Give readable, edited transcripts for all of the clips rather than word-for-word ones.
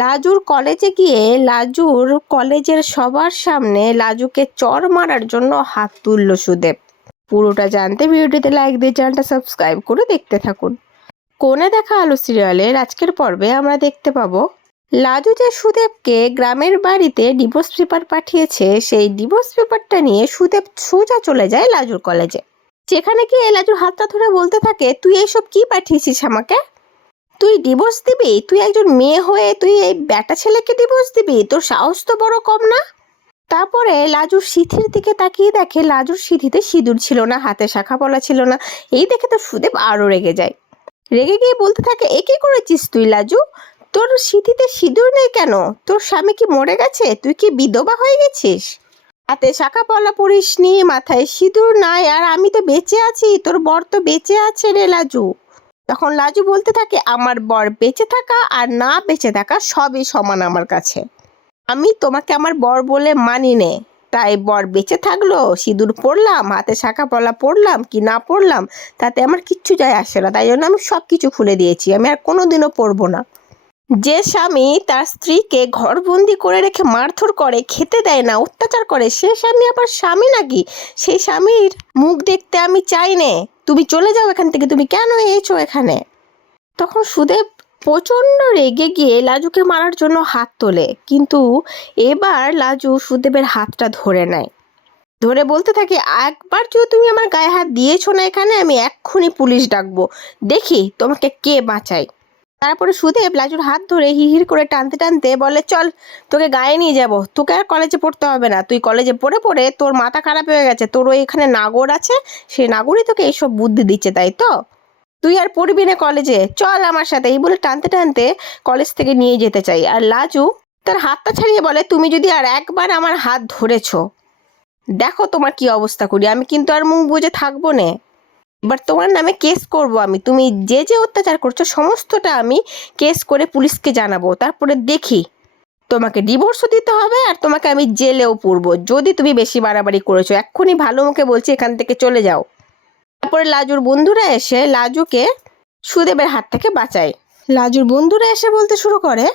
লাজুর কলেজে গিয়ে লাজুর কলেজের সবার সামনে লাজুকে চড় মারার জন্য হাত তুলল সুদেব। পুরোটা জানতে ভিডিওটিতে লাইক দিয়ে চ্যানেলটা সাবস্ক্রাইব করে দেখতে থাকুন। কোণে দেখা আলো সিরিয়ালের আজকের পর্বে আমরা দেখতে পাবো লাজু যে সুদেবকে গ্রামের বাড়িতে ডিভোর্স পেপার পাঠিয়েছে, সেই ডিভোর্স পেপারটা নিয়ে সুদেব সোজা চলে যায় লাজুর কলেজে। যেখানে গিয়ে লাজুর হাতটা ধরে বলতে থাকে, তুই এইসব কি পাঠিয়েছিস আমাকে? তুই ডিভোর্স দিবি? তুই একজন মেয়ে হয়ে তুই এই ব্যাটা ছেলেকে ডিভোর্স দিবি? তোর সাহস তো বড় কম না। তারপরে লাজুর সিঁথির দিকে তাকিয়ে দেখে লাজুর সিঁথিতে সিঁদুর ছিল না, হাতে শাখা পলা ছিল না। এই দেখে তো সুদেব আরো রেগে যায়। রেগে গিয়ে বলতে থাকে, এ কি করেছিস তুই লাজু? তোর সিঁথিতে সিঁদুর নেই কেন? তোর স্বামী কি মরে গেছে? তুই কি বিধবা হয়ে গেছিস? হাতে শাখা পলা পরিসনি, মাথায় সিঁদুর নাই, আর আমি তো বেঁচে আছি, তোর বর তো বেঁচে আছে রে লাজু। তখন লাজু বলতে থাকে, আমার বর বেঁচে থাকা আর না বেঁচে থাকা সবই সমান আমার কাছে। আমি তোমাকে আমার বর বলে মানি নে। তাই বর বেঁচে থাকলো, সিঁদুর পরলাম, হাতে শাখা পলা পরলাম কি না পরলাম, তাতে আমার কিচ্ছু যায় আসে না। তাই জন্য আমি সব কিছু খুলে দিয়েছি, আমি আর কোনোদিনও পরবো না। যে স্বামী তার স্ত্রীকে ঘরবন্দি করে রেখে মারধর করে, খেতে দেয় না, অত্যাচার করে, সে স্বামী আবার স্বামী নাকি? সেই স্বামীর মুখ দেখতে আমি চাই নে। তুমি চলে যাও এখান থেকে, তুমি কেন এসেছো এখানে? তখন সুদেব প্রচণ্ড রেগে গিয়ে লাজুকে মারার জন্য হাত তোলে, কিন্তু এবার লাজু সুদেবের হাতটা ধরে নেয়। ধরে বলতে থাকে, একবার যদি তুমি আমার গায়ে হাত দিয়েছো না এখানে, আমি এক্ষুনি পুলিশ ডাকবো, দেখি তোমাকে কে বাঁচায়। তারপরে সুদেব লাজুর হাত ধরে হিহির করে টানতে টানতে বলে, চল তোকে গায়ে নিয়ে যাব, তোকে আর কলেজে পড়তে হবে না। তুই কলেজে পড়ে পড়ে তোর মাথা খারাপ হয়ে গেছে, তোর ওই এখানে নাগর আছে, সেই নাগরই তোকে এইসব বুদ্ধি দিচ্ছে, তাই তো? তুই আর পড়বি না কলেজে, চল আমার সাথে। এই বলে টানতে টানতে কলেজ থেকে নিয়ে যেতে চাই। আর লাজু তার হাতটা ছাড়িয়ে বলে, তুমি যদি আর একবার আমার হাত ধরেছো, দেখো তোমার কি অবস্থা করি। আমি কিন্তু আর মুখ বুজে থাকবো না। এবার তোমার নামে কেস করব আমি। তুমি যে যে অত্যাচার করছো সমস্তটা আমি কেস করে পুলিশকে জানাবো। তারপরে দেখি তোমাকে ডিভোর্সও দিতে হবে, আর তোমাকে আমি জেলেও পুরবো যদি তুমি বেশি বাড়াবাড়ি করেছো। এক্ষুনি ভালো মুখে বলছি, এখান থেকে চলে যাও। তারপরে লাজুর বন্ধুরা এসে লাজুকে সুদেবের হাত থেকে বাঁচায়। লাজুর বন্ধুরা এসে বলতে শুরু করে,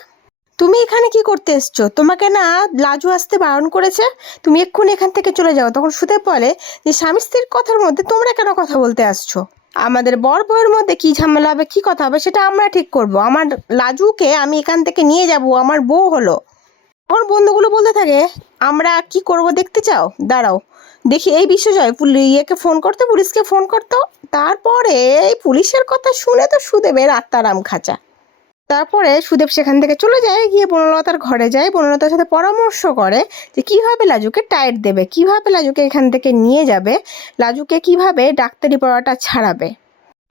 তুমি এখানে কি করতে এসছো? তোমাকে না লাজু আসতে বারণ করেছে, তুমি এক্ষুনি এখান থেকে চলে যাও। তখন সুদেব বলে যে, স্বামী স্ত্রীর কথার মধ্যে তোমরা কেন কথা বলতে আসছো? আমাদের বর বউয়ের মধ্যে কি ঝামেলা হবে, কি কথা হবে, সেটা আমরা ঠিক করব। আমার লাজুকে আমি এখান থেকে নিয়ে যাব, আমার বউ হলো। আমার বন্ধুগুলো বলতে থাকে, আমরা কি করব দেখতে চাও? দাঁড়াও দেখি। এই বিষয়ে পুলিশকে ফোন করতো। তারপরে এই পুলিশের কথা শুনে তো সুদেবের আত্মারাম খাঁচা। তারপরে সুদেব সেখান থেকে চলে যায়, গিয়ে বনলতার ঘরে যায়, বনলতার সাথে পরামর্শ করে যে কিভাবে লাজুকে টাইট দেবে, কিভাবে লাজুকে এখান থেকে নিয়ে যাবে, লাজুকে কিভাবে ডাক্তারি পড়াটা ছাড়াবে।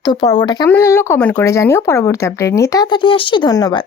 তো পর্বটা কেমন লাগলো কমেন্ট করে জানিও। পরবর্তী আপডেট নিয়ে তাড়াতাড়ি আসছি। ধন্যবাদ।